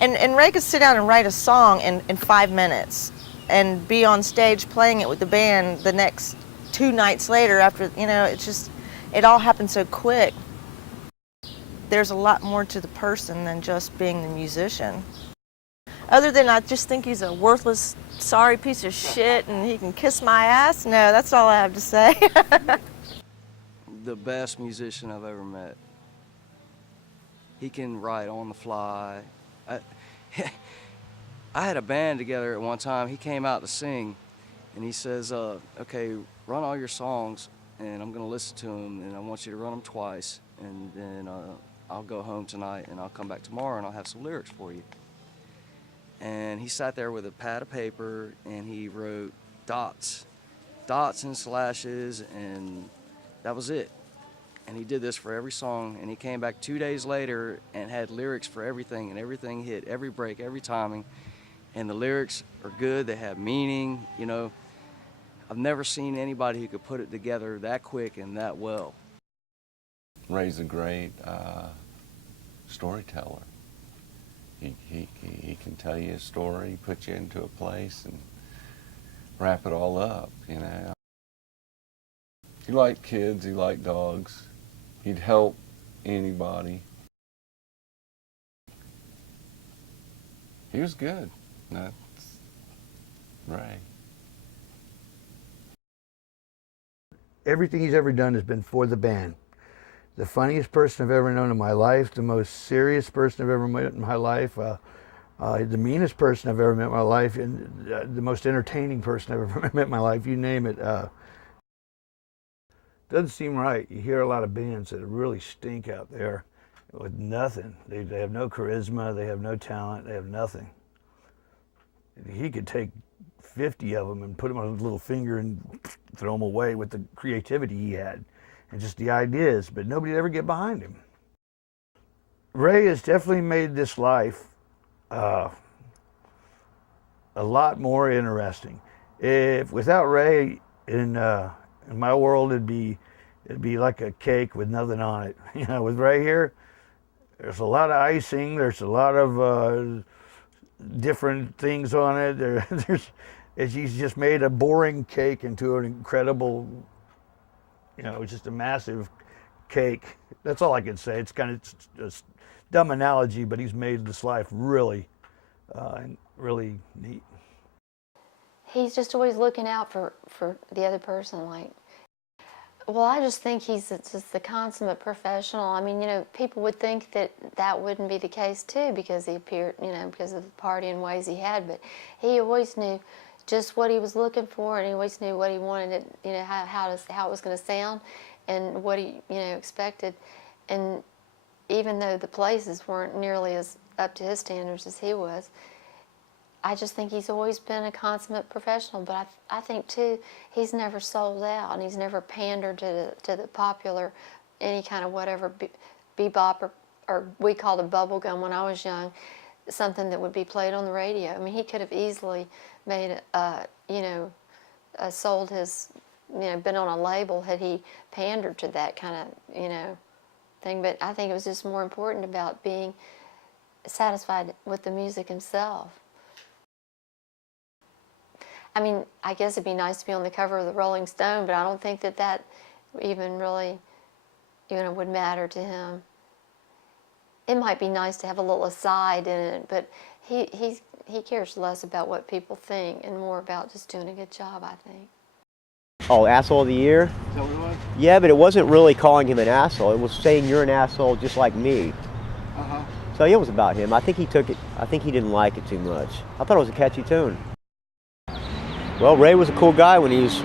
And Ray could sit down and write a song in 5 minutes and be on stage playing it with the band the next 2 nights later after, it's just, it all happened so quick. There's a lot more to the person than just being the musician. Other than I just think he's a worthless, sorry piece of shit and he can kiss my ass. No, that's all I have to say. The best musician I've ever met. He can write on the fly. I, I had a band together at one time. He came out to sing, and he says, okay, run all your songs, and I'm going to listen to them, and I want you to run them twice, and then I'll go home tonight, and I'll come back tomorrow, and I'll have some lyrics for you. And he sat there with a pad of paper, and he wrote dots and slashes, and that was it. And he did this for every song, and he came back 2 days later and had lyrics for everything, and everything hit, every break, every timing. And the lyrics are good, they have meaning, I've never seen anybody who could put it together that quick and that well. Ray's a great storyteller. He can tell you a story, put you into a place, and wrap it all up, He liked kids, he liked dogs. He'd help anybody. He was good. That's Ray. Everything he's ever done has been for the band. The funniest person I've ever known in my life, the most serious person I've ever met in my life, the meanest person I've ever met in my life, and the most entertaining person I've ever met in my life, you name it. Doesn't seem right. You hear a lot of bands that really stink out there with nothing. They have no charisma, they have no talent, they have nothing. He could take 50 of them and put them on his little finger and throw them away with the creativity he had and just the ideas, but nobody would ever get behind him. Ray has definitely made this life a lot more interesting. If without Ray in my world, it'd be like a cake with nothing on it. With Ray here, there's a lot of icing. There's a lot of different things on it. He's just made a boring cake into an incredible, just a massive cake. That's all I can say. It's kind of a dumb analogy, but he's made this life really, really neat. He's just always looking out for the other person. Well, I just think he's just the consummate professional. I mean, people would think that wouldn't be the case too, because he appeared, because of the partying ways he had. But he always knew just what he was looking for, and he always knew what he wanted it, how it was going to sound, and what he, expected. And even though the places weren't nearly as up to his standards as he was, I just think he's always been a consummate professional. But I think too, he's never sold out, and he's never pandered to the popular, any kind of whatever bebop or we called it bubble gum when I was young, something that would be played on the radio. I mean, he could have easily made sold his, been on a label had he pandered to that kind of, thing. But I think it was just more important about being satisfied with the music himself. I mean, I guess it'd be nice to be on the cover of the Rolling Stone, but I don't think that even really, would matter to him. It might be nice to have a little aside in it, but he cares less about what people think and more about just doing a good job, I think. Oh, asshole of the year? Is that what it was? Yeah, but it wasn't really calling him an asshole. It was saying you're an asshole just like me. Uh-huh. So it was about him. I think he took it. I think he didn't like it too much. I thought it was a catchy tune. Well, Ray was a cool guy when he was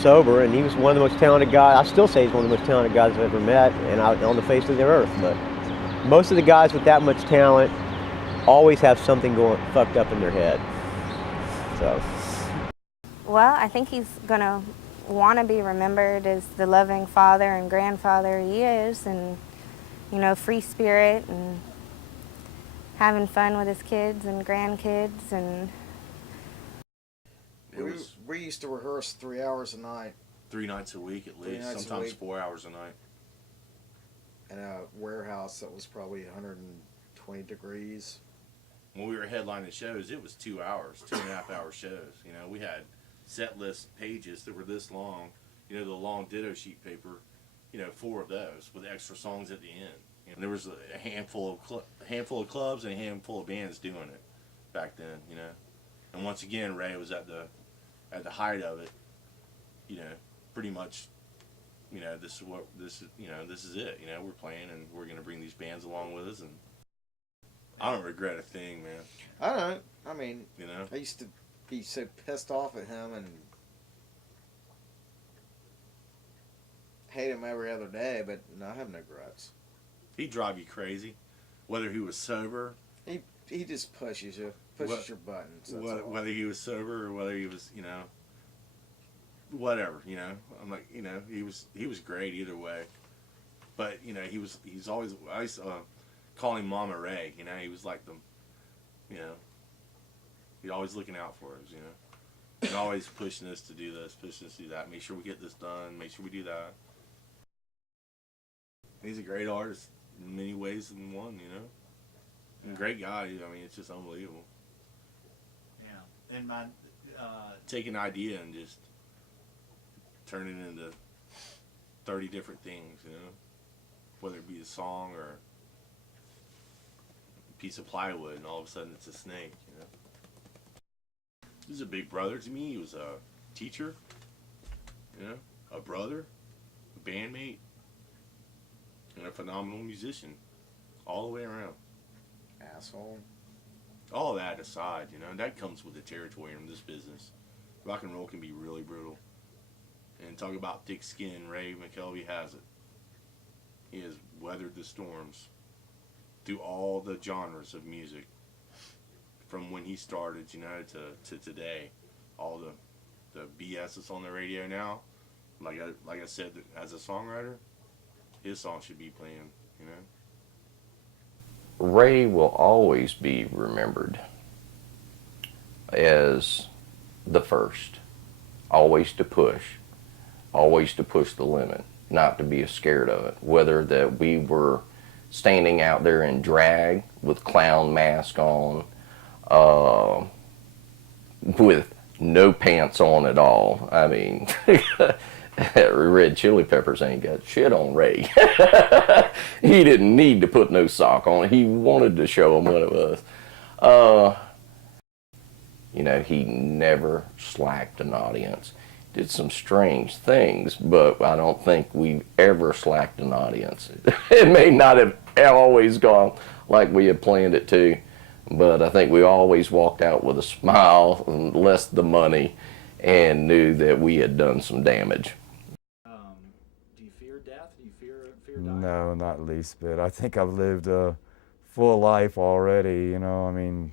sober, and he was one of the most talented guys. I still say he's one of the most talented guys I've ever met and on the face of the earth. But most of the guys with that much talent always have something going fucked up in their head. So. Well, I think he's gonna want to be remembered as the loving father and grandfather he is, and free spirit and having fun with his kids and grandkids. And we used to rehearse 3 hours a night. 3 nights a week at least, sometimes 4 hours a night. In a warehouse that was probably 120 degrees. when we were headlining shows, it was 2 hours, 2.5 hour shows. You know, we had set list pages that were this long. You know, the long ditto sheet paper. You know, 4 of those with extra songs at the end. You know, there was a handful of clubs and a handful of bands doing it back then. You know, and once again, Ray was at the height of it. You know, pretty much. You know, this is it. You know, we're playing and we're gonna bring these bands along with us, and I don't regret a thing, man. I don't. I mean, you know, I used to be so pissed off at him and hate him every other day, but no, I have no regrets. He'd drive you crazy, whether he was sober. He just pushes you, your buttons. Whether he was sober or whether he was, you know, whatever, you know. I'm like, you know, he was great either way. But you know, he's always, I used to call him Mama Ray. You know, he was like the, you know, he's always looking out for us. You know, and always pushing us to do this, pushing us to do that. Make sure we get this done. Make sure we do that. He's a great artist in many ways than one, you know. And a great guy. I mean, it's just unbelievable. Yeah, and my take an idea and just turn it into 30 different things, you know, whether it be a song or a piece of plywood, and all of a sudden it's a snake, you know. He was a big brother to me. He was a teacher, you know, a brother, a bandmate, and a phenomenal musician all the way around. Asshole. All that aside, you know, and that comes with the territory in this business. Rock and roll can be really brutal. And talk about thick skin, Ray McKelvey has it. He has weathered the storms through all the genres of music. From when he started, you know, to today. All the BS that's on the radio now. Like I said, as a songwriter, his song should be playing, you know. Ray will always be remembered as the first. Always to push the limit, not to be scared of it. Whether that we were standing out there in drag with clown mask on, with no pants on at all. I mean, Red Chili Peppers ain't got shit on Ray. He didn't need to put no sock on. He wanted to show them what it was. You know, he never slacked an audience. Did some strange things, but I don't think we've ever slacked an audience. It may not have always gone like we had planned it to, but I think we always walked out with a smile and less the money and knew that we had done some damage. Do you fear death? Do you fear dying? No, not least bit. I think I've lived a full life already, you know. I mean,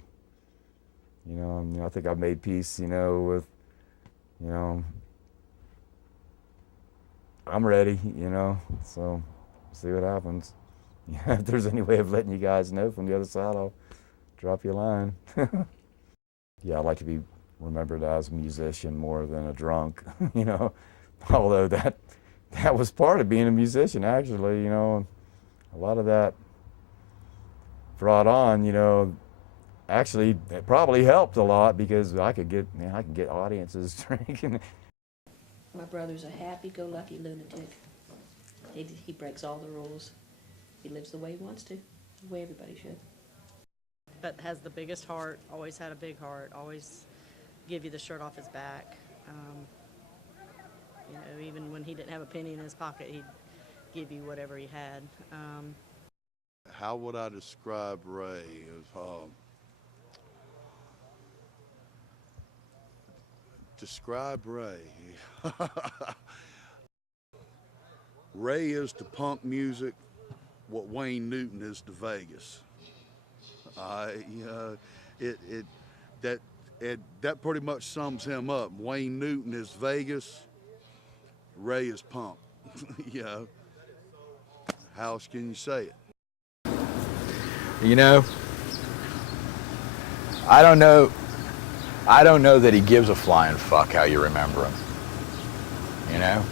I think I've made peace, you know, with, you know, I'm ready, you know, so see what happens. Yeah, if there's any way of letting you guys know from the other side, I'll drop you a line. Yeah, I'd like to be remembered as a musician more than a drunk, you know, although that was part of being a musician, actually, you know. A lot of that brought on, you know, actually it probably helped a lot because I could get audiences drinking. My brother's a happy-go-lucky lunatic. He breaks all the rules. He lives the way he wants to, the way everybody should. But has the biggest heart, always had a big heart, always give you the shirt off his back. You know, even when he didn't have a penny in his pocket, he'd give you whatever he had. How would I describe Ray? Describe Ray. Ray is to punk music what Wayne Newton is to Vegas. That pretty much sums him up. Wayne Newton is Vegas. Ray is punk. You know, how else can you say it? You know, I don't know that he gives a flying fuck how you remember him. You know?